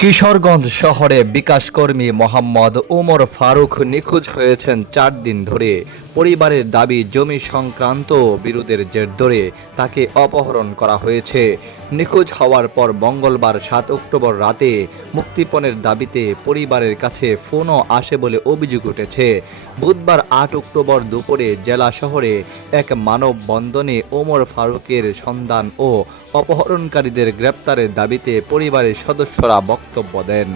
কিশোরগঞ্জ শহরে বিকাশকর্মী মোহাম্মদ ওমর ফারুক নিখোঁজ হয়েছেন ৪ দিন ধরে। পরিবারের দাবি, জমি সংক্রান্ত বিরোধের জের ধরে তাকে অপহরণ করা হয়েছে। নিখোঁজ হওয়ার পর মঙ্গলবার ৭ অক্টোবর রাতে মুক্তিপণের দাবিতে পরিবারের কাছে ফোনও আসে বলে অভিযোগ উঠেছে। বুধবার ৮ অক্টোবর দুপুরে জেলা শহরে এক মানববন্ধনে ওমর ফারুকের সন্ধান ও অপহরণকারীদের গ্রেপ্তারের দাবিতে পরিবারের সদস্যরা বক্তব্য দেন।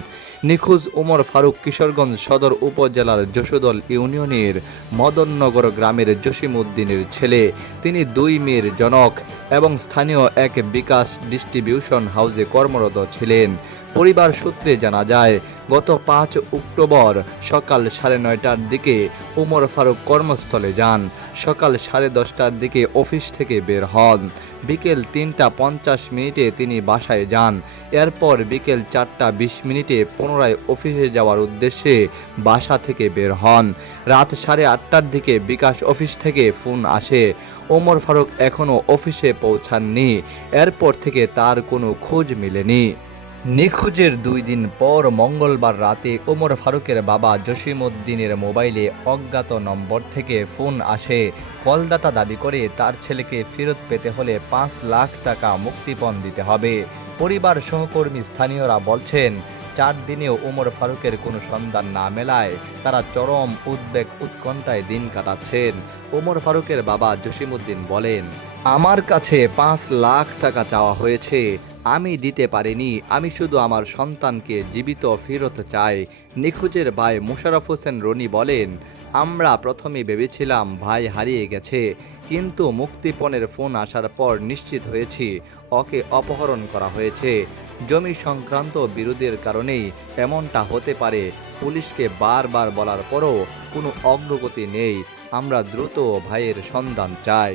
নিখোঁজ ওমর ফারুক কিশোরগঞ্জ সদর উপজেলার যশোদল ইউনিয়নের মদননগর গ্রামের জসিম উদ্দিনের ছেলে। তিনি ২ মেয়ের জনক এবং স্থানীয় এক বিকাশ ডিস্ট্রিবিউশন হাউসে কর্মরত ছিলেন। পরিবার সূত্রে জানা যায়, গত ৫ অক্টোবর সকাল ৯:৩০টার দিকে ওমর ফারুক কর্মস্থলে যান। সকাল 10:30টার দিকে অফিস থেকে বের হন। বিকেল ৩টা ৫০ তিনি বাসায় যান। এরপর বিকেল ৪টা ২০ পুনরায় অফিসে যাওয়ার উদ্দেশ্যে বাসা থেকে বের হন। রাত 8:30টার দিকে বিকাশ অফিস থেকে ফোন আসে, ওমর ফারুক এখনও অফিসে পৌঁছাননি। এরপর থেকে তার কোনো খোঁজ মেলেনি। নিখোঁজের ২ দিন পর মঙ্গলবার রাতে ওমর ফারুকের বাবা জসিম উদ্দিনের মোবাইলে অজ্ঞাত নম্বর থেকে ফোন আসে। কলদাতা দাবি করে তার ছেলেকে ফেরত পেতে হলে ৫ লাখ টাকা মুক্তিপণ দিতে হবে। পরিবার সহকর্মী স্থানীয়রা বলছেন, ৪ দিনেও ওমর ফারুকের কোনো সন্ধান না মেলায় তারা চরম উদ্বেগ উৎকণ্ঠায় দিন কাটাচ্ছেন। ওমর ফারুকের বাবা জসিম উদ্দিন বলেন, আমার কাছে ৫ লাখ টাকা চাওয়া হয়েছে, আমি দিতে পারিনি। আমি শুধু আমার সন্তানকে জীবিত ফেরত চাই। নিখোঁজের ভাই মোশাররফ হোসেন রনি বলেন, আমরা প্রথমে ভেবেছিলাম ভাই হারিয়ে গেছে, কিন্তু মুক্তিপণের ফোন আসার পর নিশ্চিত হয়েছি ওকে অপহরণ করা হয়েছে। জমি সংক্রান্ত বিরোধের কারণেই এমনটা হতে পারে। পুলিশকে বারবার বলার পরও কোনো অগ্রগতি নেই। আমরা দ্রুত ভাইয়ের সন্ধান চাই।